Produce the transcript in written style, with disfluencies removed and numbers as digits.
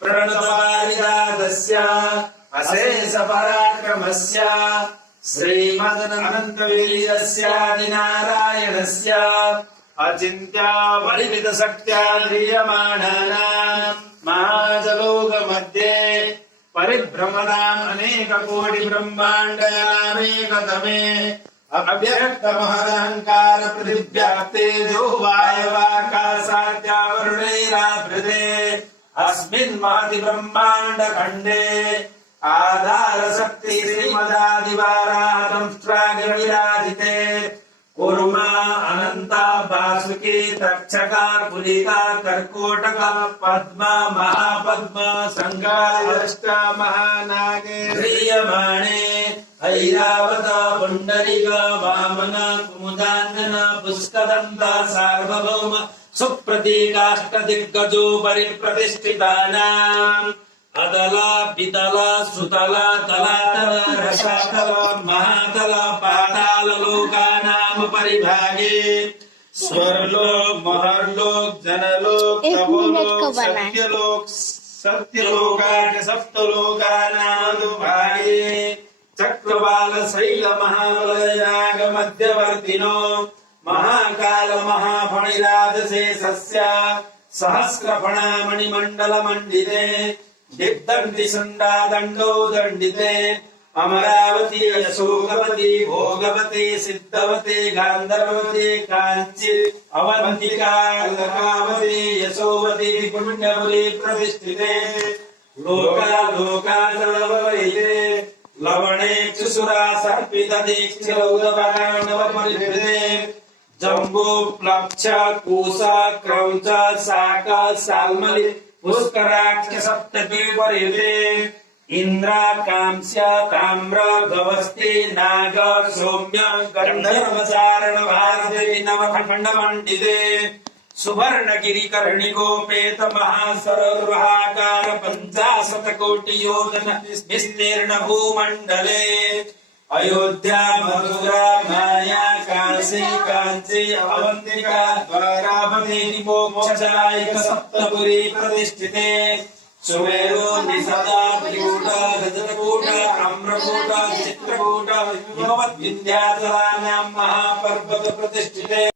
प्रणतपारिजातस्य अशेष पराक्रमस्य श्रीमदनन्तवीर्यस्यादिनारायणस्य अचिन्त्या परिमित शक्त्या ध्रियमाणानाम् महाजलोकमध्ये परिभ्रमणाम् अनेक कोटि ब्रह्माण्डनामेकतमे अव्यक्त महदहंकार पृथिव्याप्तेजो वायवाकाशाद्यावरुणैराभृते अस्मिन् महति ब्रह्माण्ड खण्डे आधार शक्ति श्रीमदादिवाराहतंष्ट्रागिविराजिते कूर्मा अनंता वासुकी तक्षका कुलिका कर्कोटका पद्मा महापद्मा संगाष्टा महानागे ह्रियमाणे ऐरावत पुंडरीक वामन कुमुदानन पुष्कदंता सार्वभौम सुप्रतीकाष्टदिग्गजो परिप्रतिष्ठितानाम् अतला पितला सुतला तलातल रसातल महातल पाताल लोकानाम परिभागे स्वर्लोक महर्लोक जनलोक तपोलोक सत्यलोकाच सप्तलोकानाम भागे चक्रवाल शैल महावलयाग मध्यवर्तिनो महाकाल महाफणिराजशेषस्य सहस्रफणा मणिमण्डल मंडिते दिग्दंडि सुंडा दंडो दंडिते अमरावती अशोकवती भोगवती सिद्धवती गांधर्वती कांची अवंतिका लकावती यशोवती पुण्यवती प्रतिष्ठिते लोका लोकाजलवैते लवणे चुसुरा सर्पित दीक्षिरौदवनवपरिवृते जम्बू प्लक्ष कूसा क्रौच शाका साल्मलि पुष्कराक्ष सप्तति परिते इंद्रा कांस्य ताम्र गवस्ती नाग सौम्य गंधर्वचारण भारते नवखंड मंडिते सुवर्णगिरि कर्णिकोपेत महासरोर्वहाकार 50 कोटि योजन विस्तीर्ण भूमंडले अयोध्या मथुरा माया काशी कांची अवंतिका द्वारावती मोक्षदायक सप्तपुरी प्रतिष्ठिते सुमेरु निसदा त्रिकूट रजतकूट आम्रकूट चित्रकूट हिमवत् विंध्याचलानां महापर्वत प्रतिष्ठिते।